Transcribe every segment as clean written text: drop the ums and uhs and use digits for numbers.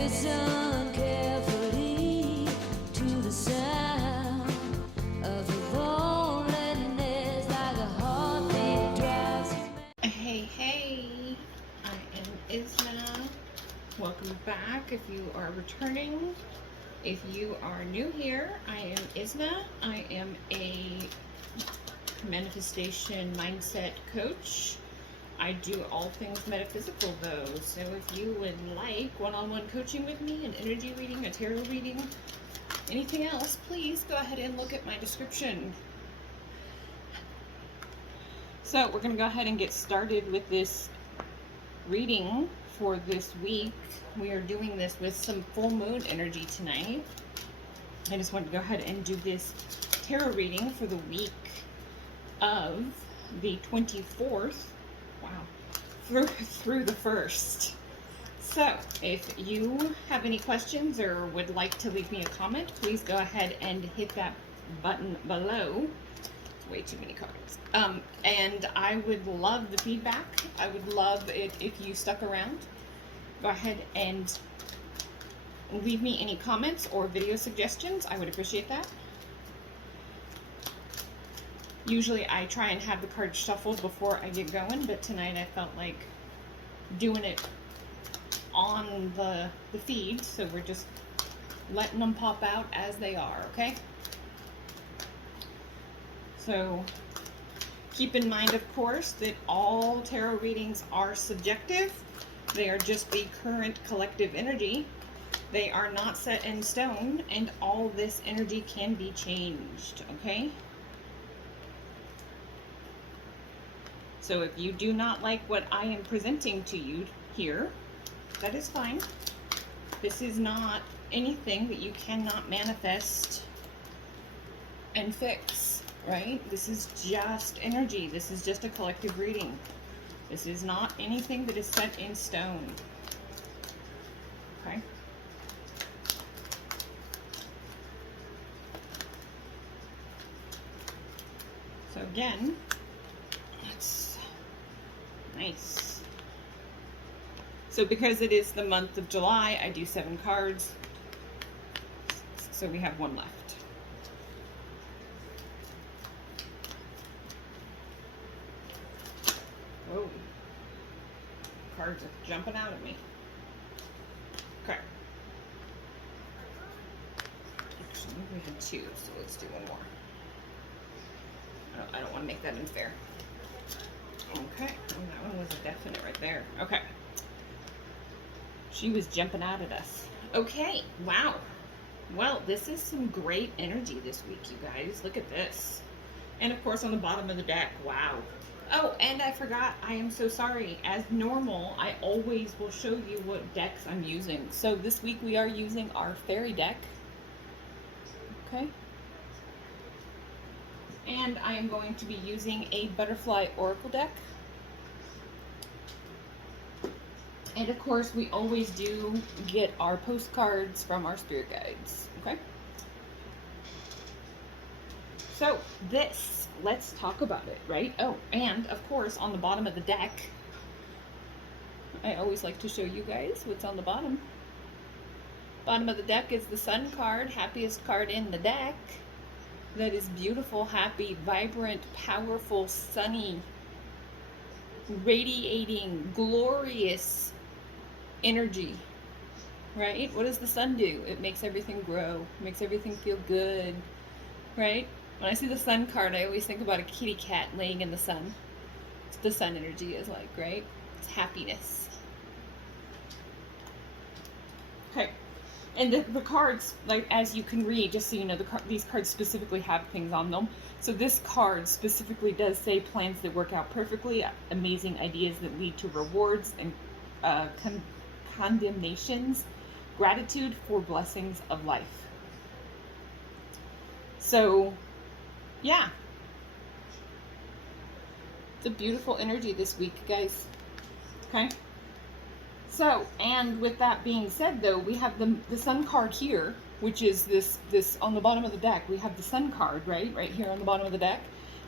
Listen carefully to the sound of the phone, letting like a heartbeat drives you. Hey, I am Izna. Welcome back if you are returning. If you are new here, I am Izna. I am a manifestation mindset coach. I do all things metaphysical though, so if you would like one-on-one coaching with me, an energy reading, a tarot reading, anything else, please go ahead and look at my description. So we're going to go ahead and get started with this reading for this week. We are doing this with some full moon energy tonight. I just wanted to go ahead and do this tarot reading for the week of the 24th. Wow. Through the 1st. So if you have any questions or would like to leave me a comment, please go ahead and hit that button below. Way too many cards. And I would love the feedback. I would love it if you stuck around. Go ahead and leave me any comments or video suggestions. I would appreciate that. Usually I try and have the cards shuffled before I get going, but tonight I felt like doing it on the feed, so we're just letting them pop out as they are, okay? So keep in mind, of course, that all tarot readings are subjective. They are just the current collective energy. They are not set in stone, and all this energy can be changed, okay? So if you do not like what I am presenting to you here, that is fine. This is not anything that you cannot manifest and fix, right? This is just energy. This is just a collective reading. This is not anything that is set in stone. Okay? So again, that's nice. So because it is the month of July, I do 7 cards. So we have 1 left. Oh, cards are jumping out at me. Okay. Actually, we had 2, so let's do 1 more. I don't want to make that unfair. Okay, and that one was a definite right there. Okay. She was jumping out at us. Okay, wow. Well, this is some great energy this week, you guys. Look at this. And of course on the bottom of the deck, wow. Oh, and I forgot, I am so sorry. As normal, I always will show you what decks I'm using. So this week we are using our fairy deck. Okay. And I am going to be using a butterfly oracle deck. And of course, we always do get our postcards from our spirit guides. Okay. So this, let's talk about it, right? Oh, and of course, on the bottom of the deck, I always like to show you guys what's on the bottom. Bottom of the deck is the Sun card, happiest card in the deck. That is beautiful, happy, vibrant, powerful, sunny, radiating, glorious energy, right? What does the sun do? It makes everything grow, makes everything feel good, right? When I see the Sun card, I always think about a kitty cat laying in the sun. It's the sun energy is like, right? It's happiness. Okay. And the cards, like, as you can read, just so you know, these cards specifically have things on them. So this card specifically does say plans that work out perfectly, amazing ideas that lead to rewards, and condemnations, gratitude for blessings of life. So, yeah. It's a beautiful energy this week, guys. Okay? So, and with that being said, though, we have the Sun card here, which is this on the bottom of the deck. We have the Sun card, right here on the bottom of the deck.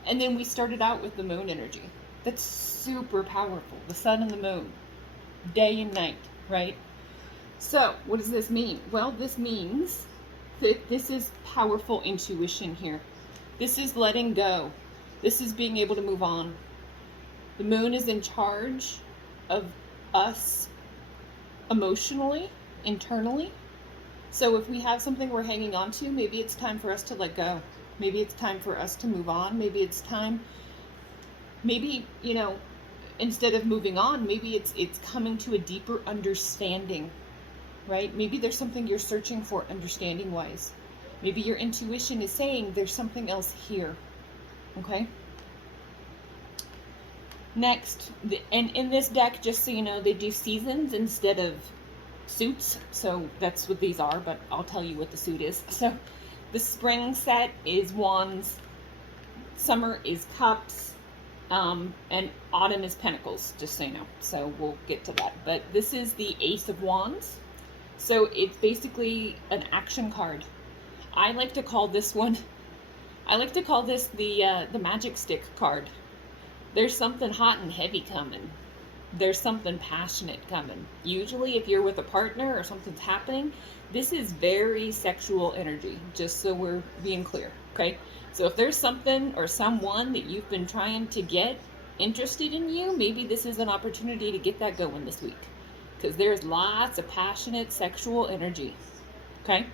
And then we started out with the Moon energy. That's super powerful. The sun and the moon, day and night, right? So, what does this mean? Well, this means that this is powerful intuition here. This is letting go. This is being able to move on. The moon is in charge of us emotionally, internally. So if we have something we're hanging on to, maybe it's time for us to let go. Maybe it's time for us to move on. Maybe it's time, maybe, instead of moving on, maybe it's coming to a deeper understanding, right? Maybe there's something you're searching for understanding wise. Maybe your intuition is saying there's something else here. Okay? Next, and in this deck, just so you know, they do seasons instead of suits. So that's what these are, but I'll tell you what the suit is. So the spring set is wands, summer is cups, and autumn is pentacles, just so you know. So we'll get to that. But this is the Ace of Wands. So it's basically an action card. I like to call this one, the magic stick card. There's something hot and heavy coming. There's something passionate coming. Usually if you're with a partner or something's happening, this is very sexual energy, just so we're being clear, okay? So if there's something or someone that you've been trying to get interested in you, maybe this is an opportunity to get that going this week, because there's lots of passionate sexual energy, okay?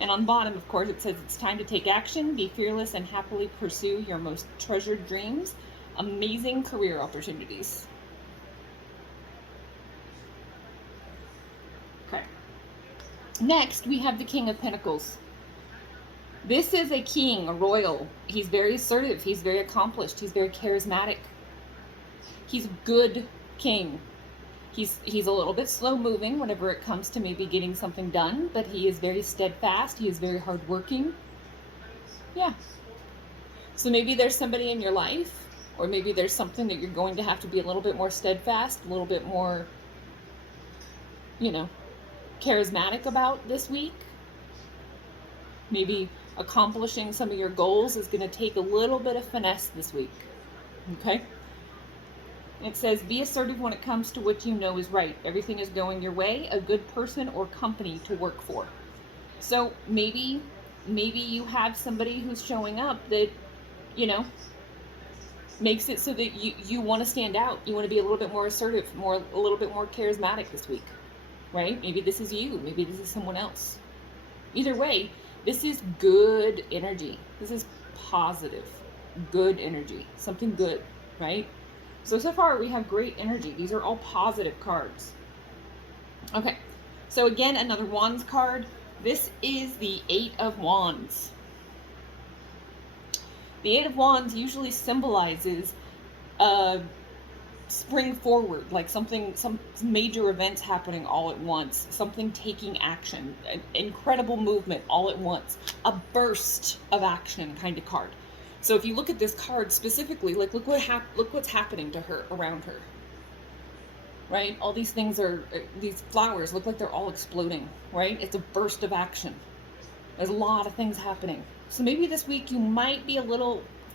And on the bottom, of course, it says it's time to take action, be fearless, and happily pursue your most treasured dreams. Amazing career opportunities. Okay. Next, we have the King of Pentacles. This is a king, a royal. He's very assertive. He's very accomplished. He's very charismatic. He's a good king. He's a little bit slow moving whenever it comes to maybe getting something done, but he is very steadfast. He is very hardworking. Yeah. So maybe there's somebody in your life, or maybe there's something that you're going to have to be a little bit more steadfast, a little bit more, charismatic about this week. Maybe accomplishing some of your goals is going to take a little bit of finesse this week. Okay? It says, be assertive when it comes to what you know is right. Everything is going your way. A good person or company to work for. So maybe you have somebody who's showing up that, makes it so that you want to stand out. You want to be a little bit more assertive, a little bit more charismatic this week, right? Maybe this is you. Maybe this is someone else. Either way, this is good energy. This is positive, good energy, something good, right? So far we have great energy. These are all positive cards. Okay, so again, another Wands card. This is the Eight of Wands. The Eight of Wands usually symbolizes spring forward, like some major events happening all at once, something taking action, an incredible movement all at once, a burst of action kind of card. So if you look at this card specifically, like look what's happening to her, around her, right? All these things these flowers look like they're all exploding, right? It's a burst of action. There's a lot of things happening. So maybe this week you might be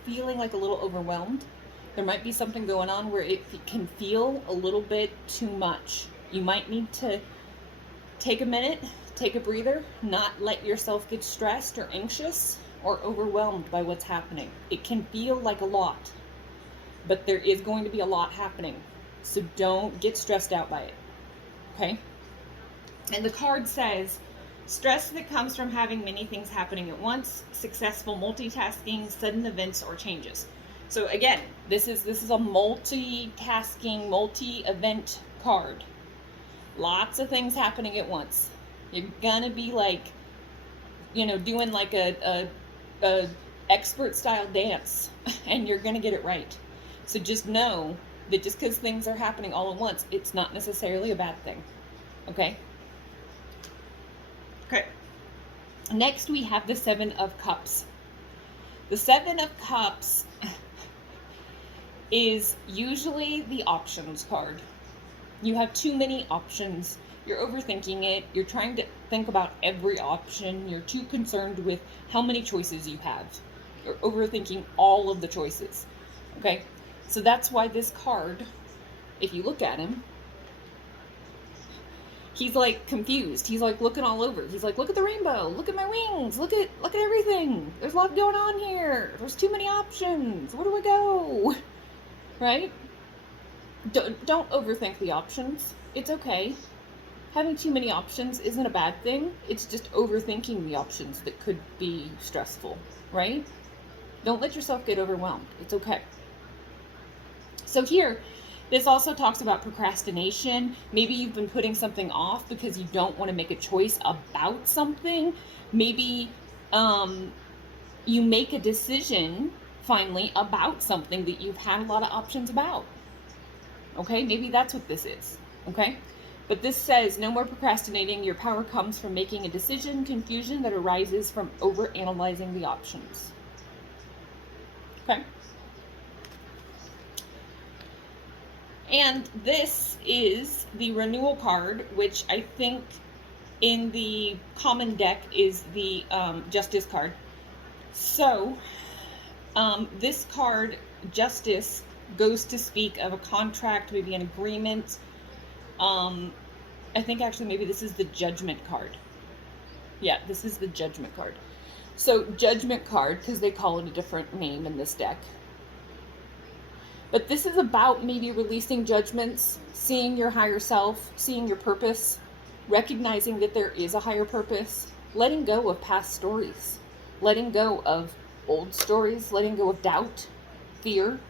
feeling like a little overwhelmed. There might be something going on where it can feel a little bit too much. You might need to take a minute, take a breather, not let yourself get stressed or anxious or overwhelmed by what's happening. It can feel like a lot, but there is going to be a lot happening. So don't get stressed out by it, okay? And the card says, stress that comes from having many things happening at once, successful multitasking, sudden events or changes. So again, this is a multitasking, multi-event card. Lots of things happening at once. You're gonna be like, doing like a expert style dance, and you're gonna get it right. So just know that just because things are happening all at once, it's not necessarily a bad thing. Okay? Okay. Next, we have the Seven of Cups. The Seven of Cups is usually the options card. You have too many options. You're overthinking it. You're trying to think about every option. You're too concerned with how many choices you have. You're overthinking all of the choices. Okay? So that's why this card, if you look at him, He's like confused. He's like looking all over. He's like, look at the rainbow. Look at my wings. Look at everything. There's a lot going on here. There's too many options. Where do I go? Right? Don't overthink the options. It's okay. Having too many options isn't a bad thing. It's just overthinking the options that could be stressful, right? Don't let yourself get overwhelmed. It's okay. So here, this also talks about procrastination. Maybe you've been putting something off because you don't want to make a choice about something. Maybe you make a decision finally about something that you've had a lot of options about. Okay, maybe that's what this is. Okay, but this says no more procrastinating. Your power comes from making a decision. Confusion that arises from overanalyzing the options. Okay. And this is the renewal card, which I think in the common deck is the justice card. So this card, justice, goes to speak of a contract, maybe an agreement. I think actually maybe this is the judgment card. Yeah, this is the judgment card. So judgment card, because they call it a different name in this deck. But this is about maybe releasing judgments, seeing your higher self, seeing your purpose, recognizing that there is a higher purpose, letting go of past stories, letting go of old stories, letting go of doubt, fear,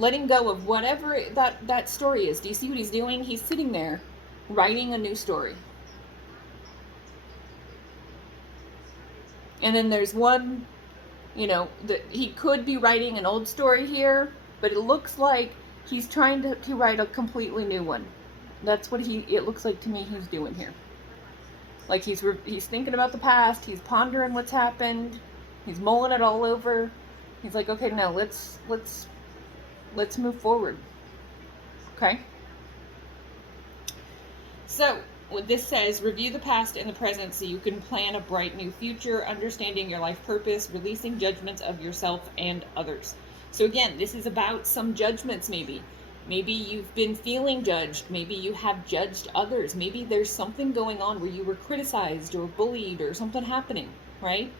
letting go of whatever that story is. Do you see what he's doing? He's sitting there writing a new story. And then there's one, you know, that he could be writing an old story here, but it looks like he's trying to write a completely new one. That's what it looks like to me he's doing here. Like he's thinking about the past, he's pondering what's happened, he's mulling it all over. He's like, okay, no, let's move forward. Okay? So, what this says, review the past and the present so you can plan a bright new future, understanding your life purpose, releasing judgments of yourself and others. So again, this is about some judgments maybe. Maybe you've been feeling judged. Maybe you have judged others. Maybe there's something going on where you were criticized or bullied or something happening, right?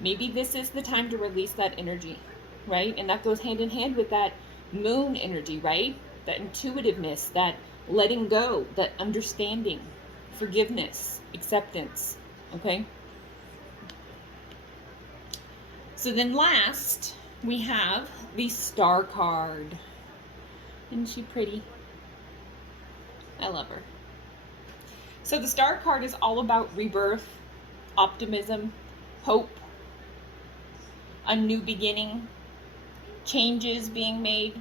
Maybe this is the time to release that energy, right? And that goes hand in hand with that moon energy, right? That intuitiveness, that letting go, that understanding, forgiveness, acceptance, okay? So then last, we have the Star card. Isn't she pretty? I love her. So the Star card is all about rebirth, optimism, hope, a new beginning, changes being made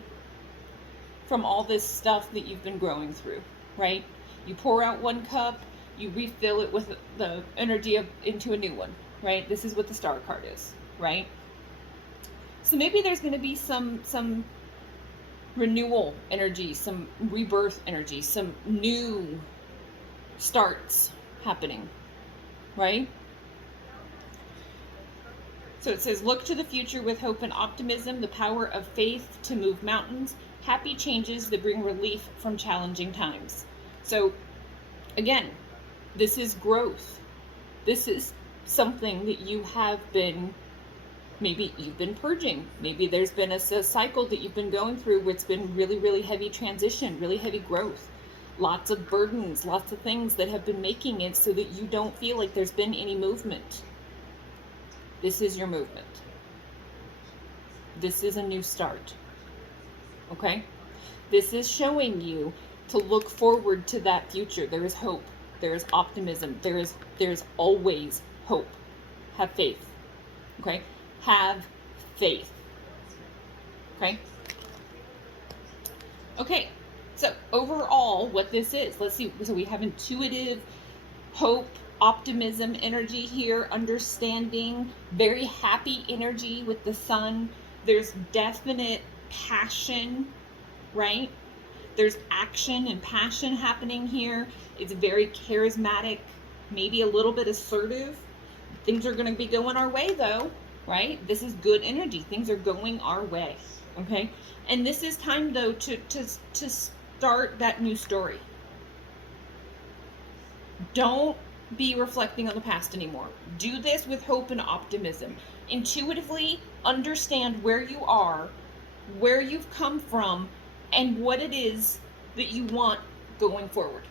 from all this stuff that you've been growing through, right? You pour out one cup, you refill it with the energy into a new one, right? This is what the Star card is, right? So maybe there's going to be some renewal energy, some rebirth energy, some new starts happening, right? So it says, look to the future with hope and optimism, the power of faith to move mountains, happy changes that bring relief from challenging times. So again, this is growth. This is something that you have been, maybe you've been purging. Maybe there's been a cycle that you've been going through where it's been really, really heavy transition, really heavy growth. Lots of burdens, lots of things that have been making it so that you don't feel like there's been any movement. This is your movement. This is a new start. Okay? This is showing you to look forward to that future. There is hope. There is optimism. There's always hope. Have faith. Okay? Have faith. Okay? Okay. So overall, what this is, let's see. So we have intuitive, hope, optimism energy here, understanding, very happy energy with the sun. There's definite passion, right? There's action and passion happening here. It's very charismatic, maybe a little bit assertive. Things are going to be going our way though, right? This is good energy. Things are going our way, okay? And this is time though to start that new story. Don't be reflecting on the past anymore. Do this with hope and optimism. Intuitively understand where you are, where you've come from, and what it is that you want going forward.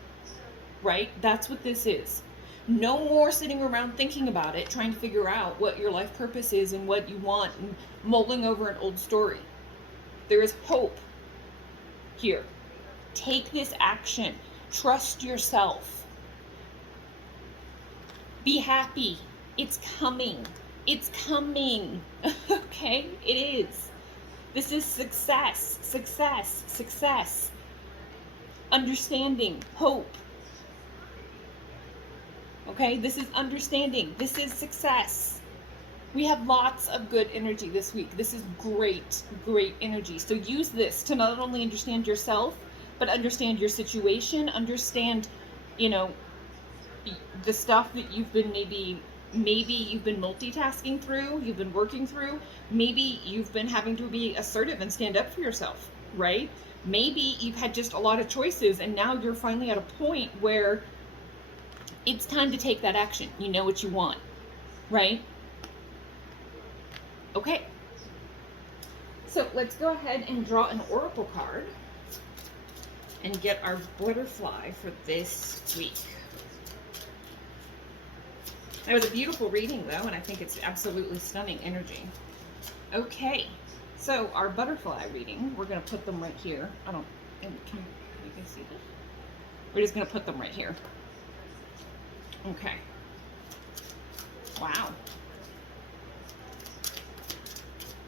Right? That's what this is. No more sitting around thinking about it, trying to figure out what your life purpose is and what you want and mulling over an old story. There is hope here. Take this action. Trust yourself. Be happy. It's coming. It's coming. Okay? It is. This is success, success, success. Understanding, hope. Okay? This is understanding. This is success. We have lots of good energy this week. This is great, great energy. So use this to not only understand yourself, but understand your situation, understand, you know, the stuff that you've been maybe you've been multitasking through, you've been working through, maybe you've been having to be assertive and stand up for yourself, right? Maybe you've had just a lot of choices and now you're finally at a point where it's time to take that action. You know what you want, right? Okay. So let's go ahead and draw an oracle card and get our butterfly for this week. That was a beautiful reading, though, and I think it's absolutely stunning energy. Okay, so our butterfly reading, we're going to put them right here. Can you guys see this? We're just going to put them right here. Okay. Wow.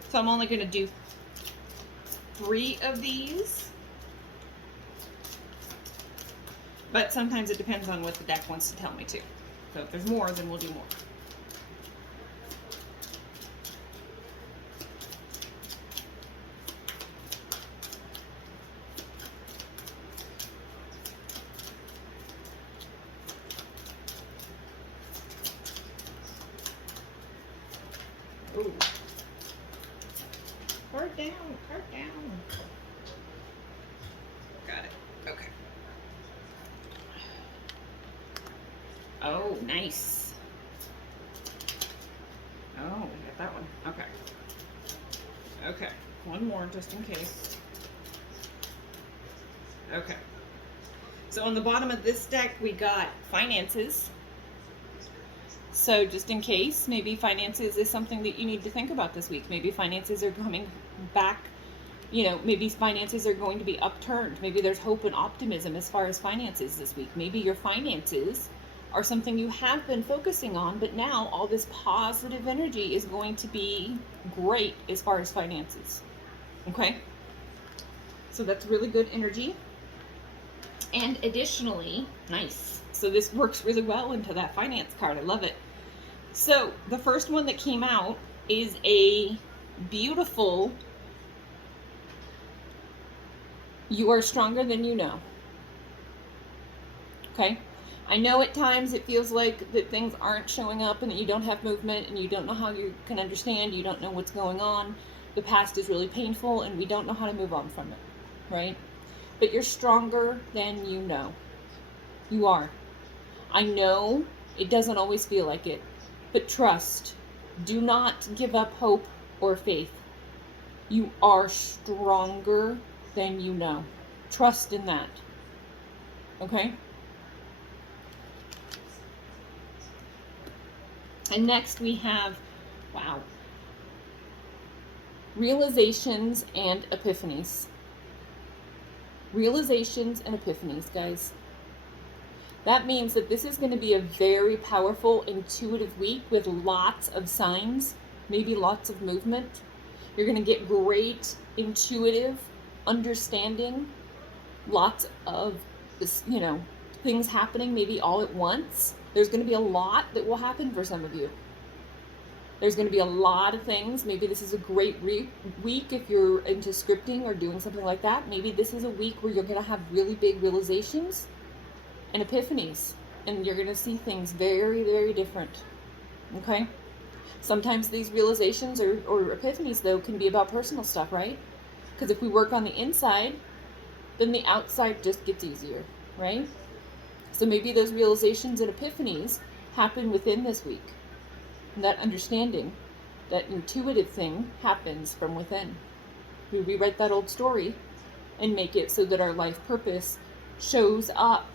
So I'm only going to do 3 of these. But sometimes it depends on what the deck wants to tell me to. So if there's more, then we'll do more. Ooh. Card down, card down. Got it. Okay. Oh, nice. Oh, we got that one. Okay. Okay. One more just in case. Okay. So on the bottom of this deck, we got finances. So just in case, maybe finances is something that you need to think about this week. Maybe finances are coming back. You know, maybe finances are going to be upturned. Maybe there's hope and optimism as far as finances this week. Maybe your finances are something you have been focusing on, but now all this positive energy is going to be great as far as finances. Okay? So that's really good energy. And additionally, nice. So this works really well into that finance card. I love it. So the first one that came out is a beautiful, you are stronger than you know. Okay? I know at times it feels like that things aren't showing up and that you don't have movement and you don't know how you can understand, you don't know what's going on. The past is really painful and we don't know how to move on from it, right? But you're stronger than you know. You are. I know it doesn't always feel like it, but trust. Do not give up hope or faith. You are stronger than you know. Trust in that. Okay? And next we have, wow, realizations and epiphanies. Realizations and epiphanies, guys. That means that this is going to be a very powerful, intuitive week with lots of signs, maybe lots of movement. You're going to get great intuitive understanding, lots of, you know, things happening maybe all at once. There's going to be a lot that will happen for some of you. There's going to be a lot of things. Maybe this is a great week if you're into scripting or doing something like that. Maybe this is a week where you're going to have really big realizations and epiphanies. And you're going to see things very, very different. Okay? Sometimes these realizations or epiphanies, though, can be about personal stuff, right? Because if we work on the inside, then the outside just gets easier, right? So maybe those realizations and epiphanies happen within this week. And that understanding, that intuitive thing happens from within. We rewrite that old story and make it so that our life purpose shows up,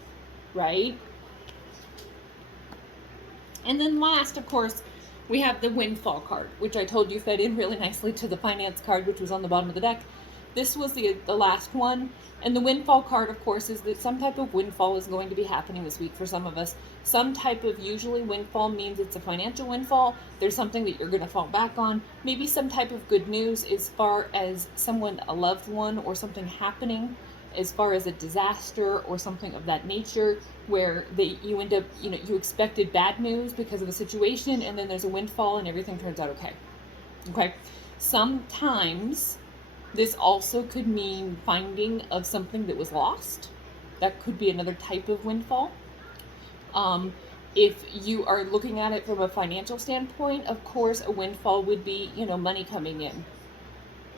right? And then last, of course, we have the windfall card, which I told you fed in really nicely to the finance card, which was on the bottom of the deck. This was the last one. And the windfall card, of course, is that some type of windfall is going to be happening this week for some of us. Some type of, usually windfall means it's a financial windfall. There's something that you're going to fall back on. Maybe some type of good news as far as someone, a loved one, or something happening as far as a disaster or something of that nature, where you end up, you expected bad news because of the situation, and then there's a windfall and everything turns out okay. Okay? Sometimes this also could mean finding of something that was lost. That could be another type of windfall. If you are looking at it from a financial standpoint, of course, a windfall would be, money coming in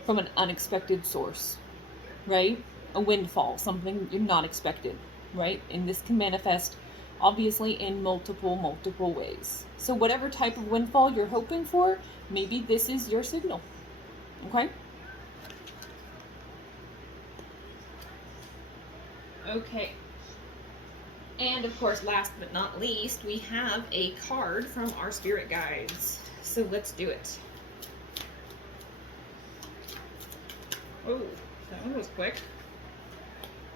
from an unexpected source, right? A windfall, something you're not expected, right? And this can manifest, obviously, in multiple ways. So whatever type of windfall you're hoping for, maybe this is your signal, okay? Okay. And of course, last but not least, we have a card from our spirit guides. So let's do it. Oh, that one was quick.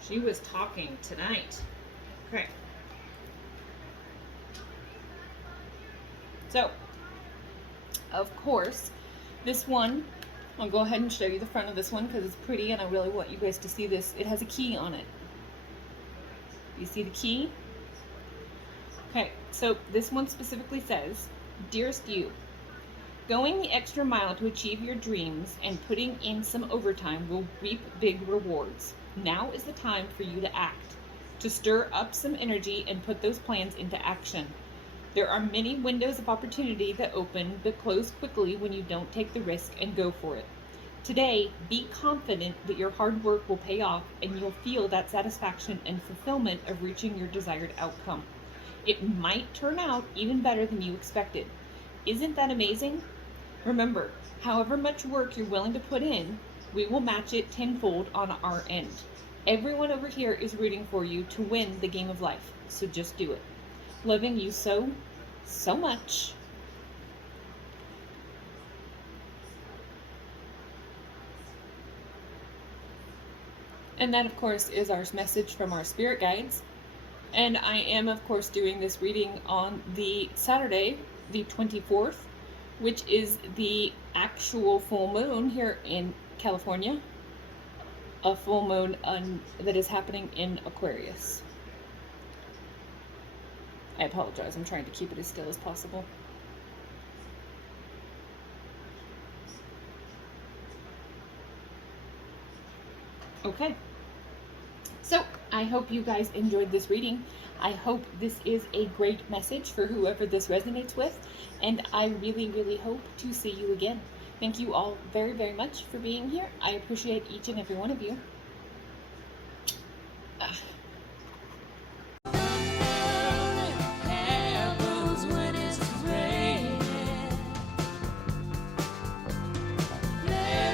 She was talking tonight. Okay. So, of course, this one, I'll go ahead and show you the front of this one because it's pretty and I really want you guys to see this. It has a key on it. You see the key? Okay, so this one specifically says, "Dearest you, going the extra mile to achieve your dreams and putting in some overtime will reap big rewards. Now is the time for you to act, to stir up some energy and put those plans into action. There are many windows of opportunity that open but close quickly when you don't take the risk and go for it. Today, be confident that your hard work will pay off and you'll feel that satisfaction and fulfillment of reaching your desired outcome. It might turn out even better than you expected. Isn't that amazing? Remember, however much work you're willing to put in, we will match it tenfold on our end. Everyone over here is rooting for you to win the game of life, so just do it. Loving you so much." And that, of course, is our message from our spirit guides. And I am, of course, doing this reading on the Saturday, the 24th, which is the actual full moon here in California. A full moon that is happening in Aquarius. I apologize. I'm trying to keep it as still as possible. Okay. So, I hope you guys enjoyed this reading. I hope this is a great message for whoever this resonates with, and I really hope to see you again. Thank you all very much for being here. I appreciate each and every one of you.